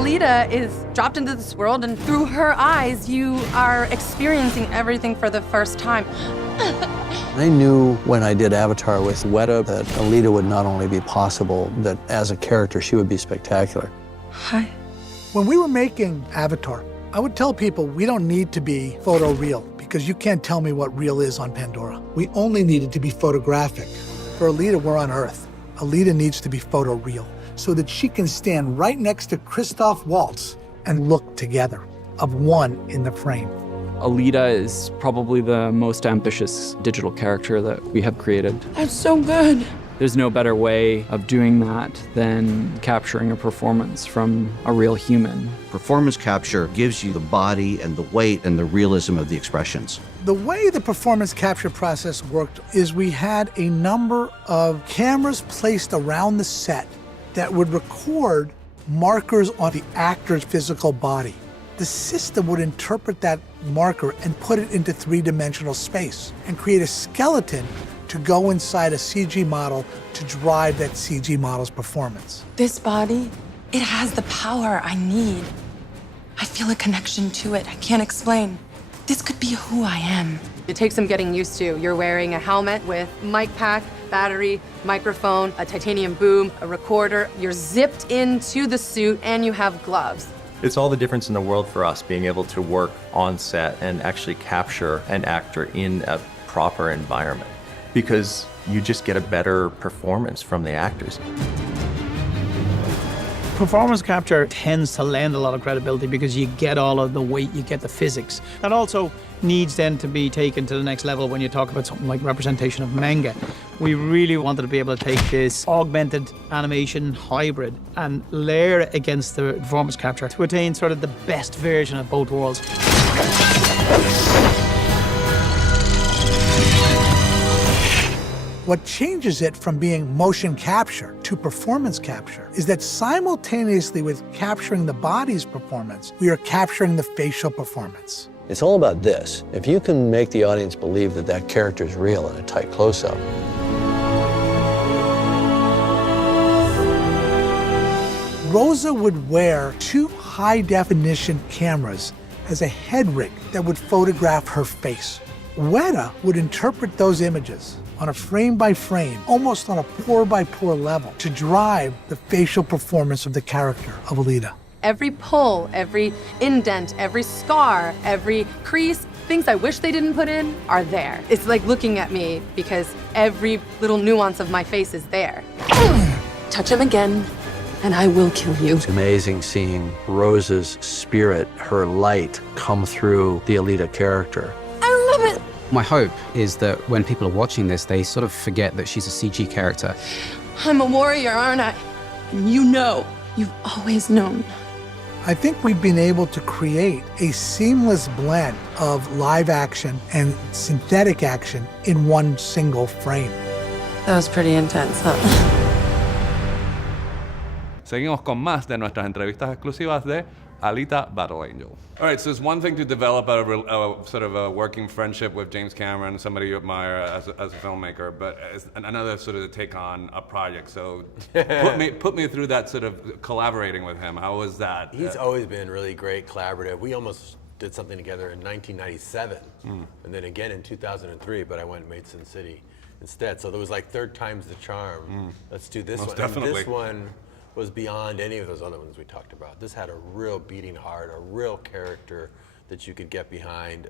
Alita is dropped into this world, and through her eyes, you are experiencing everything for the first time. I knew when I did Avatar with Weta that Alita would not only be possible, that as a character, she would be spectacular. Hi. When we were making Avatar, I would tell people we don't need to be photoreal because you can't tell me what real is on Pandora. We only needed to be photographic. For Alita, we're on Earth. Alita needs to be photoreal so that she can stand right next to Christoph Waltz and look together, of one in the frame. Alita is probably the most ambitious digital character that we have created. That's so good. There's no better way of doing that than capturing a performance from a real human. Performance capture gives you the body and the weight and the realism of the expressions. The way the performance capture process worked is we had a number of cameras placed around the set that would record markers on the actor's physical body. The system would interpret that marker and put it into three-dimensional space and create a skeleton to go inside a CG model to drive that CG model's performance. This body, it has the power I need. I feel a connection to it. I can't explain. This could be who I am. It takes some getting used to. You're wearing a helmet with mic pack, battery, microphone, a titanium boom, a recorder. You're zipped into the suit and you have gloves. It's all the difference in the world for us being able to work on set and actually capture an actor in a proper environment, because you just get a better performance from the actors. Performance capture tends to lend a lot of credibility because you get all of the weight, you get the physics. That also needs then to be taken to the next level when you talk about something like representation of manga. We really wanted to be able to take this augmented animation hybrid and layer it against the performance capture to attain sort of the best version of both worlds. What changes it from being motion capture to performance capture is that simultaneously with capturing the body's performance, we are capturing the facial performance. It's all about this. If you can make the audience believe that that character is real in a tight close-up, Rosa would wear two high-definition cameras as a head rig that would photograph her face. Weta would interpret those images on a frame-by-frame, almost on a pore-by-pore level, to drive the facial performance of the character of Alita. Every pull, every indent, every scar, every crease, things I wish they didn't put in are there. It's like looking at me because every little nuance of my face is there. Touch him again, and I will kill you. it's amazing seeing Rosa's spirit, her light, come through the Alita character. I love it. My hope is that when people are watching this, they sort of forget that she's a CG character. I'm a warrior, aren't I? And you know, you've always known. I think we've been able to create a seamless blend of live action and synthetic action in one single frame. That was pretty intense, huh? Seguimos con más de nuestras entrevistas exclusivas de Alita Battle Angel. All right, so it's one thing to develop a sort of a working friendship with James Cameron, somebody you admire as a filmmaker, but it's another sort of to take on a project. So put me through that sort of collaborating with him. How was that? He's always been really great collaborative. We almost did something together in 1997, and then again in 2003, but I went and made Sin City instead. So there was like third time's the charm. Let's do this one. Definitely. And this one was beyond any of those other ones we talked about. This had a real beating heart, a real character that you could get behind,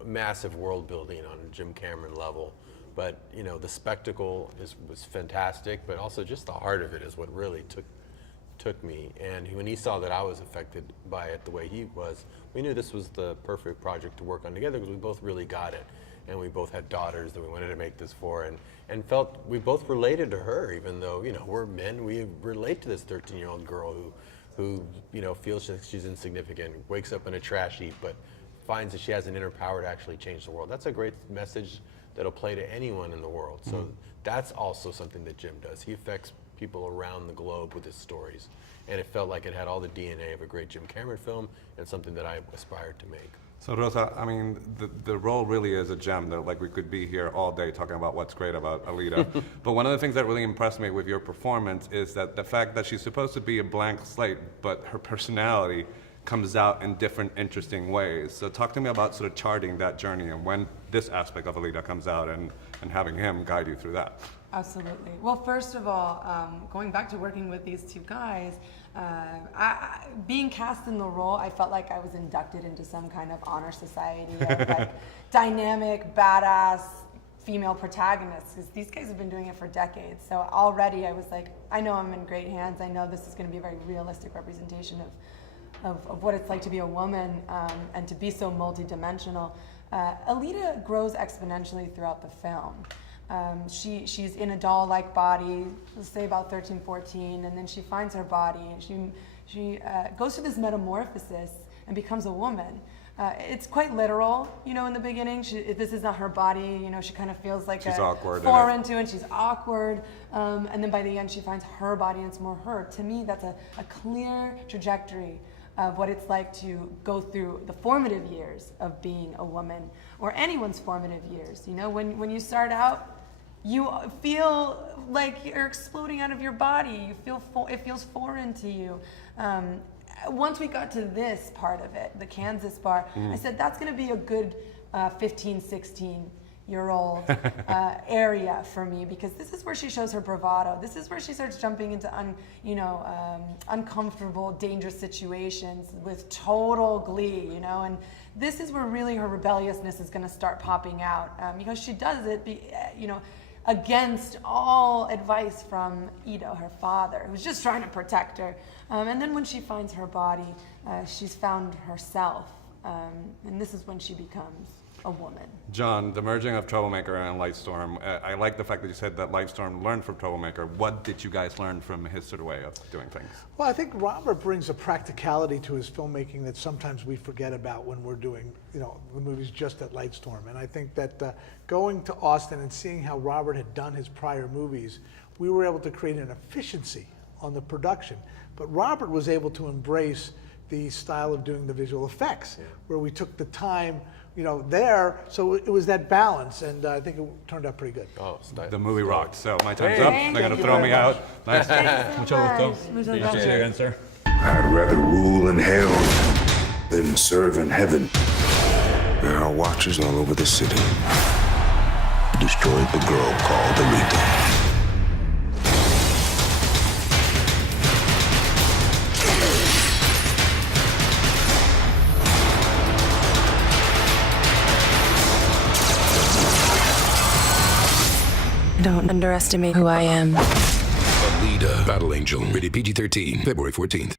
a massive world building on a Jim Cameron level. But you know, the spectacle was fantastic, but also just the heart of it is what really took me. And when he saw that I was affected by it the way he was, we knew this was the perfect project to work on together because we both really got it. And we both had daughters that we wanted to make this for, and felt we both related to her, even though, you know, we're men, we relate to this 13-year-old girl who you know, feels she's insignificant, wakes up in a trash heap, but finds that she has an inner power to actually change the world. That's a great message that'll play to anyone in the world. So that's also something that Jim does. He affects people around the globe with his stories. And it felt like it had all the DNA of a great Jim Cameron film and something that I aspired to make. So Rosa, I mean, the role really is a gem. That, like, we could be here all day talking about what's great about Alita. But one of the things that really impressed me with your performance is that the fact that she's supposed to be a blank slate, but her personality comes out in different interesting ways. So talk to me about sort of charting that journey and when this aspect of Alita comes out and having him guide you through that. Absolutely. Well, first of all, going back to working with these two guys, being cast in the role, I felt like I was inducted into some kind of honor society of like dynamic, badass female protagonists, because these guys have been doing it for decades. So already I was like, I know I'm in great hands. I know this is going to be a very realistic representation of what it's like to be a woman and to be so multidimensional. Alita grows exponentially throughout the film. She's in a doll-like body, let's say about 13, 14, and then she finds her body and she goes through this metamorphosis and becomes a woman. It's quite literal, you know, in the beginning. This is not her body, you know, she kind of feels like she's awkward foreign to it, and she's awkward. And then by the end she finds her body and it's more her. To me, that's a clear trajectory of what it's like to go through the formative years of being a woman, or anyone's formative years. You know, when you start out, you feel like you're exploding out of your body. You feel it feels foreign to you. Once we got to this part of it, the Kansas bar, I said that's going to be a good 15, 16-year-old area for me, because this is where she shows her bravado. This is where she starts jumping into uncomfortable, dangerous situations with total glee, you know. And this is where really her rebelliousness is going to start popping out, because she does it, against all advice from Ito, her father, who's just trying to protect her. And then when she finds her body, she's found herself, and this is when she becomes a woman. John, the merging of Troublemaker and Lightstorm, I like the fact that you said that Lightstorm learned from Troublemaker. What did you guys learn from his sort of way of doing things? Well, I think Robert brings a practicality to his filmmaking that sometimes we forget about when we're doing, you know, the movies just at Lightstorm. And I think that going to Austin and seeing how Robert had done his prior movies, we were able to create an efficiency on the production. But Robert was able to embrace the style of doing the visual effects, where we took the time, you know, there, so it was that balance, and I think it turned out pretty good. Oh, the movie rocked, so my time's up. They're going to throw me out. Nice. Mucho gusto. See you again, sir. I'd rather rule in hell than serve in heaven. There are watchers all over the city. Destroyed the girl called Alita. Don't underestimate who I am. Alita Battle Angel, rated PG-13, February 14th.